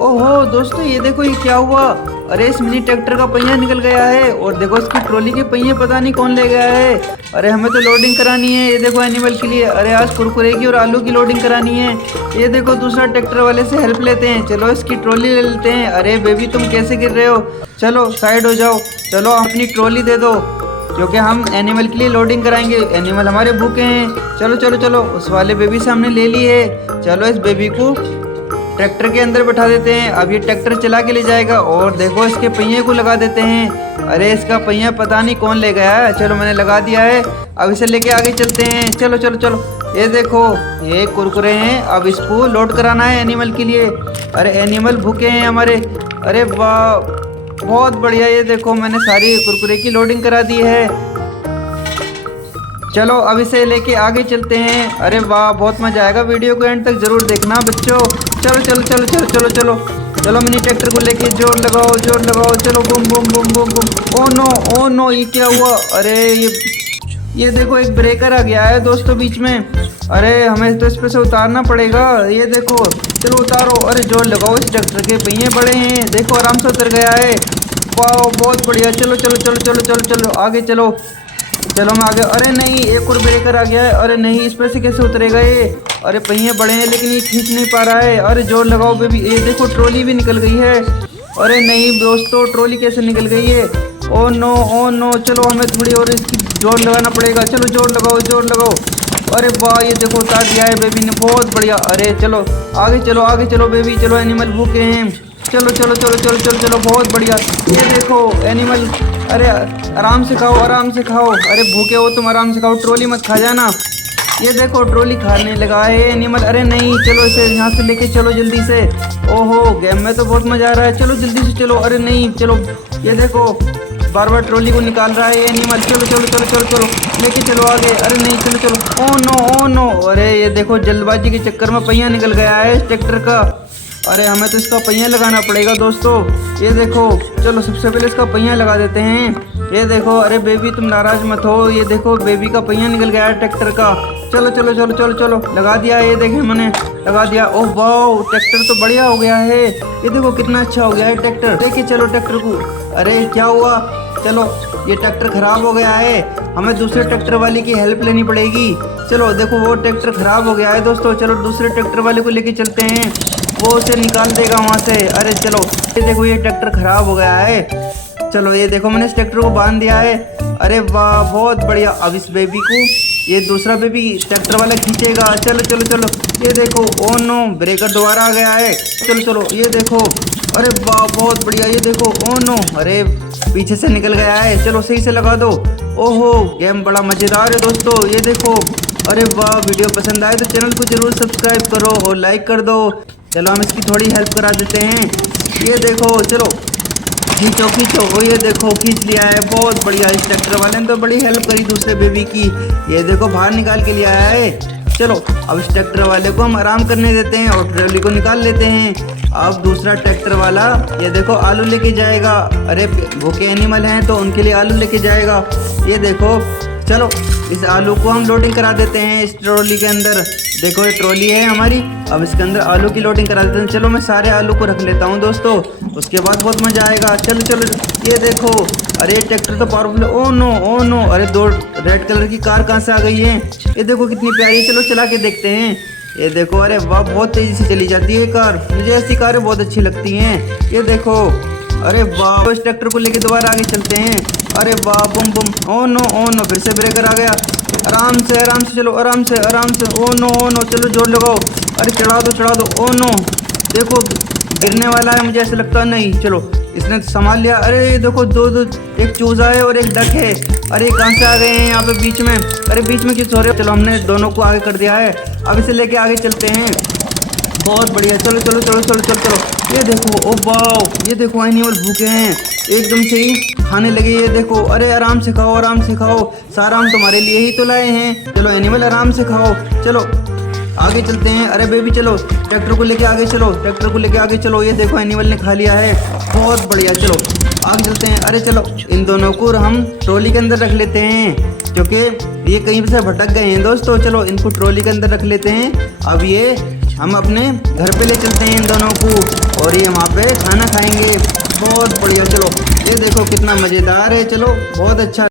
ओहो दोस्तों, ये देखो ये क्या हुआ। अरे इस मिनी ट्रैक्टर का पहिया निकल गया है और देखो इसकी ट्रॉली के पहिए पता नहीं कौन ले गया है। अरे हमें तो लोडिंग करानी है, ये देखो एनिमल के लिए। अरे आज कुरकुरे की और आलू की लोडिंग करानी है। ये देखो दूसरा ट्रैक्टर वाले से हेल्प लेते हैं, चलो इसकी ट्रॉली ले लेते हैं। अरे बेबी तुम कैसे गिर रहे हो, चलो साइड हो जाओ। चलो अपनी ट्रॉली दे दो क्योंकि हम एनिमल के लिए लोडिंग कराएंगे, एनिमल हमारे भूखे हैं। चलो चलो चलो, उस वाले बेबी से हमने ले ली है। चलो इस बेबी को ट्रैक्टर के अंदर बैठा देते हैं, अब ये ट्रैक्टर चला के ले जाएगा। और देखो इसके पहिए को लगा देते हैं। अरे इसका पहिया पता नहीं कौन ले गया है, चलो मैंने लगा दिया है। अब इसे लेके आगे चलते हैं। चलो चलो चलो, ये देखो ये कुरकुरे हैं, अब इसको लोड कराना है एनिमल के लिए। अरे एनिमल भूखे हैं हमारे। अरे वाह बहुत बढ़िया, ये देखो मैंने सारी कुरकुरे की लोडिंग करा दी है। चलो अब इसे लेके आगे चलते हैं। अरे वाह बहुत मजा आएगा, वीडियो को एंड तक जरूर देखना बच्चों। चलो चलो चलो चलो चलो चलो चलो, मिनी ट्रैक्टर को लेके जोर लगाओ जोर लगाओ। चलो boom boom boom boom boom. Oh no ये क्या हुआ। अरे ये देखो एक ब्रेकर आ गया है दोस्तों बीच में। अरे हमें तो इस पे से उतारना पड़ेगा, ये देखो। चलो उतारो, अरे जोर लगाओ, इस ट्रैक्टर के पहिए बड़े हैं, देखो आराम से उतर गया है। वाह बहुत बढ़िया, चलो चलो चलो चलो चलो चलो आगे चलो। चलो मैं आगे। अरे नहीं एक और ब्रेकर आ गया है। अरे नहीं इस पर से कैसे उतरेगा ये। अरे पहिए बड़े हैं लेकिन ये खींच नहीं पा रहा है। अरे जोर लगाओ बेबी, ये देखो ट्रॉली भी निकल गई है। अरे नहीं दोस्तों ट्रॉली कैसे निकल गई है। ओ नो, चलो हमें थोड़ी और इसकी जोर लगाना पड़ेगा। चलो जोर लगाओ जोर लगाओ। अरे वाह ये देखो उतार दिया है बेबी ने, बहुत बढ़िया। अरे चलो आगे चलो बेबी, चलो एनिमल भूखे हैं। चलो चलो चलो चलो चलो चलो बहुत बढ़िया। ये देखो एनिमल, अरे आराम से खाओ आराम से खाओ। अरे भूखे हो तुम, आराम से खाओ, ट्रॉली मत खा जाना। ये देखो ट्रॉली खाने लगा है एनिमल। अरे नहीं चलो इसे यहाँ से लेके चलो जल्दी से। ओहो गेम में तो बहुत मजा आ रहा है, चलो जल्दी से चलो। अरे नहीं चलो, ये देखो बार बार ट्रॉली को निकाल रहा है एनिमल। चलो चलो चलो चलो चलो लेके चलो आगे। अरे नहीं चलो चलो। ओ नो, अरे ये देखो जल्दबाजी के चक्कर में पहिया निकल गया है इस ट्रैक्टर का। अरे हमें तो इसका पहिया लगाना पड़ेगा दोस्तों। ये देखो चलो सबसे पहले इसका पहिया लगा देते हैं। ये देखो, अरे बेबी तुम नाराज मत हो, ये देखो बेबी का पहिया निकल गया है ट्रैक्टर का। चलो चलो चलो चलो चलो लगा दिया है, ये देखे मैंने लगा दिया। ओह वाह ट्रैक्टर तो बढ़िया हो गया है, ये देखो कितना अच्छा हो गया है ट्रैक्टर। देखिए चलो ट्रैक्टर को। अरे क्या हुआ, चलो ये ट्रैक्टर खराब हो गया है, हमें दूसरे ट्रैक्टर वाले की हेल्प लेनी पड़ेगी। चलो देखो वो ट्रैक्टर खराब हो गया है दोस्तों, चलो दूसरे ट्रैक्टर वाले को लेके चलते हैं, वो उसे निकाल देगा वहाँ से। अरे चलो ये देखो ये ट्रैक्टर खराब हो गया है। चलो ये देखो मैंने इस ट्रैक्टर को बांध दिया है। अरे वाह बहुत बढ़िया। अब इस बेबी को ये दूसरा बेबी ट्रैक्टर वाला खींचेगा। चलो चलो चलो, ये देखो ओ नो ब्रेकर दोबारा आ गया है। चलो चलो ये देखो, अरे वाह बहुत बढ़िया। ये देखो ओ नो, अरे पीछे से निकल गया है, चलो सही से लगा दो। ओहो गेम बड़ा मज़ेदार है दोस्तों, ये देखो। अरे वाह वीडियो पसंद आए तो चैनल को जरूर सब्सक्राइब करो और लाइक कर दो। चलो हम इसकी थोड़ी हेल्प करा देते हैं। ये देखो चलो खींचो खींचो, ओ ये देखो खींच लिया है, बहुत बढ़िया। इस ट्रैक्टर वाले ने तो बड़ी हेल्प करी दूसरे बेबी की, ये देखो बाहर निकाल के लिया है। चलो अब इस ट्रैक्टर वाले को हम आराम करने देते हैं और ट्रॉली को निकाल लेते हैं। अब दूसरा ट्रैक्टर वाला ये देखो आलू लेके जाएगा। अरे भूखे एनिमल हैं तो उनके लिए आलू लेके जाएगा। ये देखो चलो इस आलू को हम लोडिंग करा देते हैं इस ट्रॉली के अंदर। देखो ये ट्रॉली है हमारी, अब इसके अंदर आलू की लोडिंग करा देते हैं। चलो मैं सारे आलू को रख लेता हूँ दोस्तों, उसके बाद बहुत मज़ा आएगा। चलो चलो ये देखो, अरे ट्रैक्टर तो पावरफुल। ओ नो, अरे दो रेड कलर की कार कहाँ से आ गई है, ये देखो कितनी प्यारी। चलो चला के देखते हैं। ये देखो अरे वाह बहुत तेज़ी से चली जाती है कार, मुझे ऐसी कारें बहुत अच्छी लगती हैं। ये देखो अरे वाह, इस ट्रैक्टर को लेके दोबारा आगे चलते हैं। अरे वाह बुम बुम। ओ नो, फिर से ब्रेकर आ गया। आराम से चलो, आराम से। ओ नो, चलो जोर लगाओ। अरे चढ़ा दो। ओ नो देखो गिरने वाला है, मुझे ऐसा लगता नहीं। चलो इसने संभाल लिया। अरे देखो दो एक चूजा है और एक डक है। अरे कहाँ से आ गए हैं यहाँ पे बीच में, अरे बीच में किस हो रहे हो। चलो हमने दोनों को आगे कर दिया है, अब इसे लेके आगे चलते हैं। बहुत बढ़िया, चलो चलो चलो चलो चलो चलो। ये देखो ओ वाह, ये देखो एनिमल भूखे हैं, एकदम से ही खाने लगे। ये देखो अरे आराम से खाओ, सारा हम तुम्हारे लिए ही तो लाए हैं। चलो एनिमल आराम से खाओ। चलो आगे चलते हैं। अरे बेबी चलो ट्रैक्टर को लेके आगे चलो। ये देखो एनिमल ने खा लिया है, बहुत बढ़िया। चलो आगे चलते हैं। अरे चलो इन दोनों को हम ट्रॉली के अंदर रख लेते हैं, क्योंकि ये कहीं से भटक गए हैं दोस्तों। चलो इनको ट्रॉली के अंदर रख लेते हैं। अब ये हम अपने घर पे ले चलते हैं इन दोनों को। और ये वहाँ पे खाना खाएंगे। बहुत बढ़िया। चलो ये देखो कितना मज़ेदार है। चलो बहुत अच्छा।